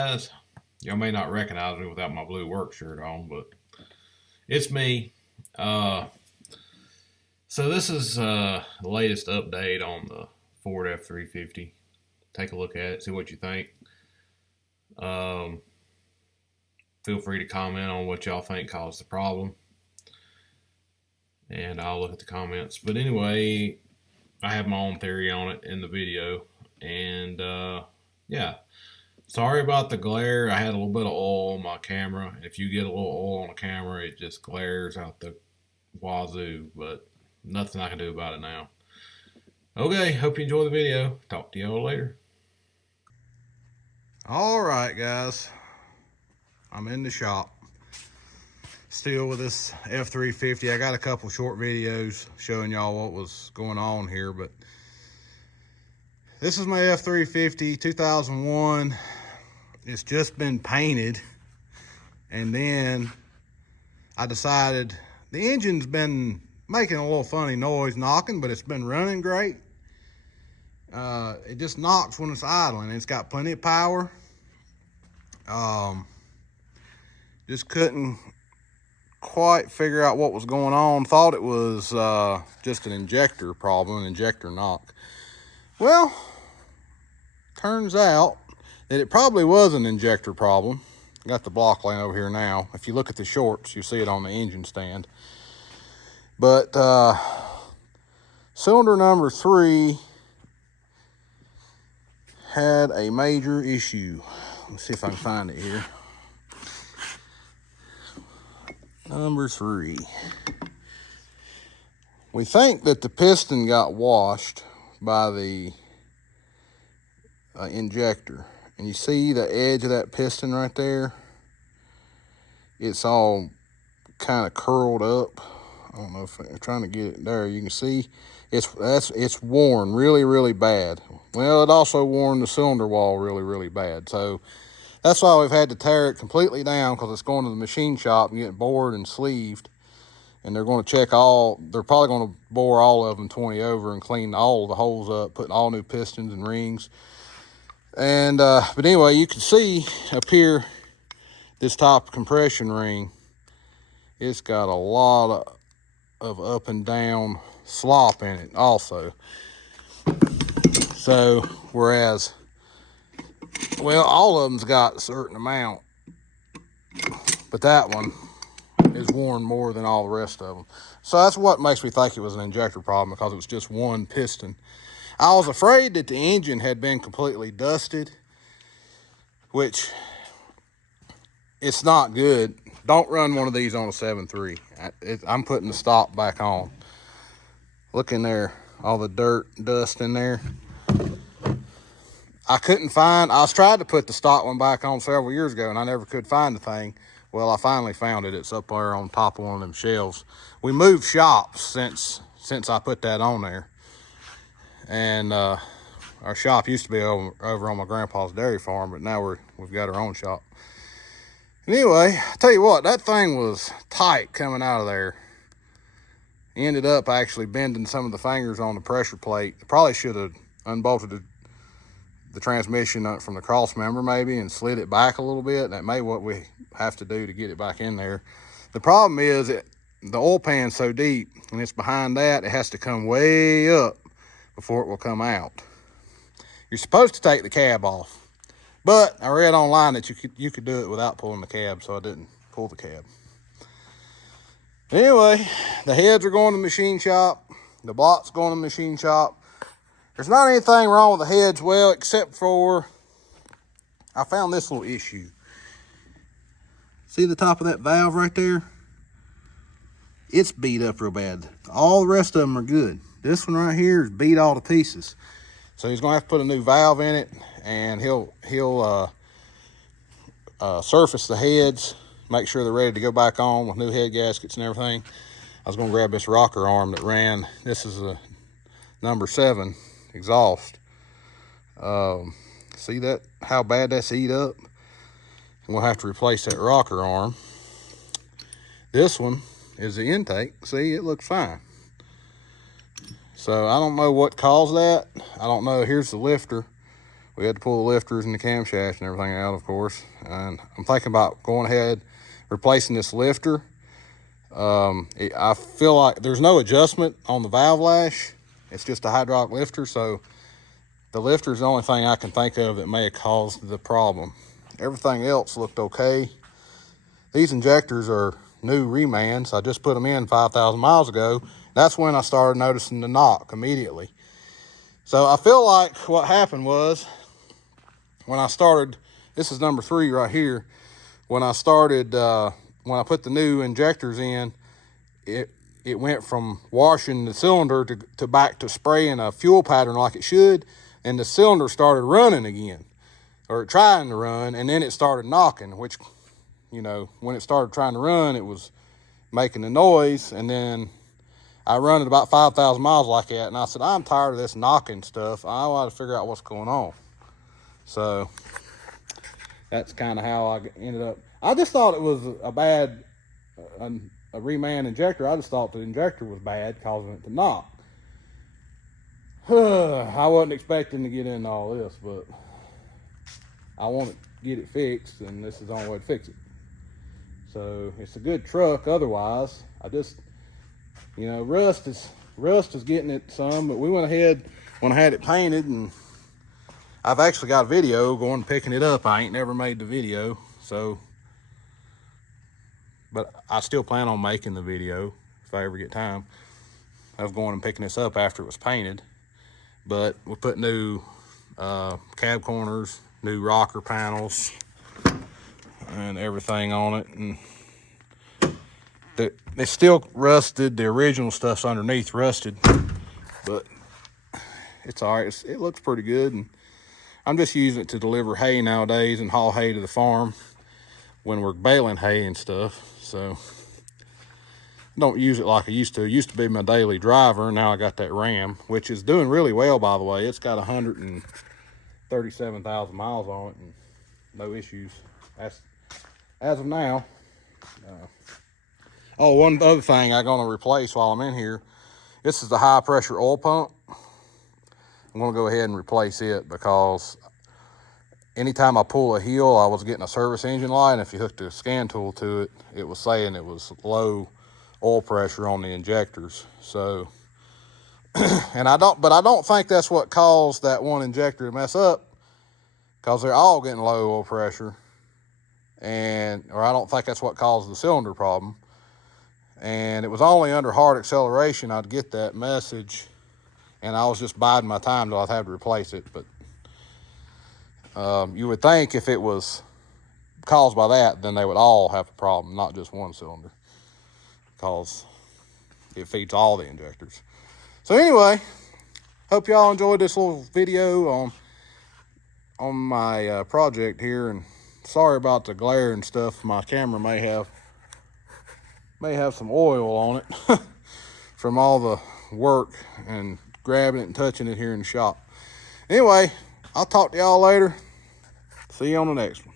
Guys, y'all may not recognize me without my blue work shirt on, but it's me. Uh, so this is the latest update on the Ford F350. Take a look at it, see what you think. Um, Feel free to comment on what y'all think caused the problem, and I'll look at the comments. But anyway, I have my own theory on it in the video, and yeah. Sorry about the glare. I had a little bit of oil on my camera. If you get a little oil on the camera, it just glares out the wazoo, but nothing I can do about it now. Okay, hope you enjoy the video. Talk to y'all later. All right, guys, I'm in the shop still with this F350. I got a couple short videos showing y'all what was going on here, but this is my F350 2001. It's just been painted, and then I decided the engine's been making a little funny noise knocking, but it's been running great. It just knocks when it's idling. It's got plenty of power. Just couldn't quite figure out what was going on. Thought it was just an injector problem, an injector knock. Well, turns out that it probably was an injector problem. Got the block laying over here now. If you look at the shorts, you see it on the engine stand. But cylinder number 3 had a major issue. Let's see if I can find it here. Number 3. We think that the piston got washed by the injector. And you see the edge of that piston right there? It's all kind of curled up. I don't know if I'm trying to get it there. You can see it's worn really bad. Well, it also worn the cylinder wall really bad. So that's why we've had to tear it completely down, because it's going to the machine shop and get bored and sleeved. And they're going to check they're probably going to bore all of them 20 over and clean all the holes up, putting all new pistons and rings. And but anyway, you can see up here, this top compression ring, it's got a lot of up and down slop in it also. So whereas, well, all of them's got a certain amount, but that one is worn more than all the rest of them. So that's what makes me think it was an injector problem, because it was just one piston. I was afraid that the engine had been completely dusted, which it's not good. Don't run one of these on a 7.3. I'm putting the stop back on. Look in there, all the dirt, dust in there. I was trying to put the stock one back on several years ago, and I never could find the thing. Well, I finally found it. It's up there on top of one of them shelves. We moved shops since I put that on there. And our shop used to be over on my grandpa's dairy farm, but now we've got our own shop. Anyway, I tell you what, that thing was tight coming out of there. Ended up actually bending some of the fingers on the pressure plate. Probably should have unbolted the transmission from the cross member maybe and slid it back a little bit. That may be what we have to do to get it back in there. The problem is the oil pan's so deep, and it's behind that, it has to come way up before it will come out. You're supposed to take the cab off, but I read online that you could do it without pulling the cab, so I didn't pull the cab. Anyway, the heads are going to the machine shop. The block's going to the machine shop. There's not anything wrong with the heads, well, except for I found this little issue. See the top of that valve right there? It's beat up real bad. All the rest of them are good. This one right here is beat all to pieces. So he's gonna have to put a new valve in it, and he'll surface the heads, make sure they're ready to go back on with new head gaskets and everything. I was gonna grab this rocker arm that ran. This is a number 7 exhaust. See that, how bad that's eat up? We'll have to replace that rocker arm. This one is the intake. See, it looks fine. So I don't know what caused that. I don't know. Here's the lifter. We had to pull the lifters and the camshaft and everything out, of course. And I'm thinking about going ahead, replacing this lifter. I feel like there's no adjustment on the valve lash. It's just a hydraulic lifter, so the lifter is the only thing I can think of that may have caused the problem. Everything else looked okay. These injectors are new remans. I just put them in 5,000 miles ago. That's when I started noticing the knock immediately. So I feel like what happened was when I started, this is number 3 right here. When I started, when I put the new injectors in, it went from washing the cylinder to back to spraying a fuel pattern like it should, and the cylinder started running again, or trying to run, and then it started knocking, which, you know, when it started trying to run, it was making the noise, and then I run at about 5,000 miles like that, and I said, I'm tired of this knocking stuff. I want to figure out what's going on. So that's kind of how I ended up. I just thought it was a bad, a reman injector. I just thought the injector was bad, causing it to knock. I wasn't expecting to get into all this, but I want to get it fixed, and this is the only way to fix it. So it's a good truck otherwise. I just, you know, rust is getting it some, but we went ahead when I had it painted, and I've actually got a video going and picking it up. I ain't never made the video, so, but I still plan on making the video if I ever get time of going and picking this up after it was painted. But we put new cab corners, new rocker panels, and everything on it, and it's still rusted. The original stuff's underneath rusted, but it's all right. It looks pretty good, and I'm just using it to deliver hay nowadays and haul hay to the farm when we're baling hay and stuff. So I don't use it like I used to. It used to be my daily driver. Now I got that Ram, which is doing really well, by the way. It's got 137,000 miles on it and no issues. That's as of now. Oh, one other thing I'm going to replace while I'm in here. This is the high pressure oil pump. I'm going to go ahead and replace it because anytime I pull a heel, I was getting a service engine light, and if you hooked a scan tool to it, it was saying it was low oil pressure on the injectors. So, and I don't think that's what caused that one injector to mess up, because they're all getting low oil pressure, or I don't think that's what caused the cylinder problem. And it was only under hard acceleration I'd get that message, and I was just biding my time till I'd have to replace it. But you would think if it was caused by that, then they would all have a problem, not just one cylinder, because it feeds all the injectors. So anyway, hope y'all enjoyed this little video on my project here, and sorry about the glare and stuff. My camera may have some oil on it from all the work and grabbing it and touching it here in the shop. Anyway, I'll talk to y'all later. See you on the next one.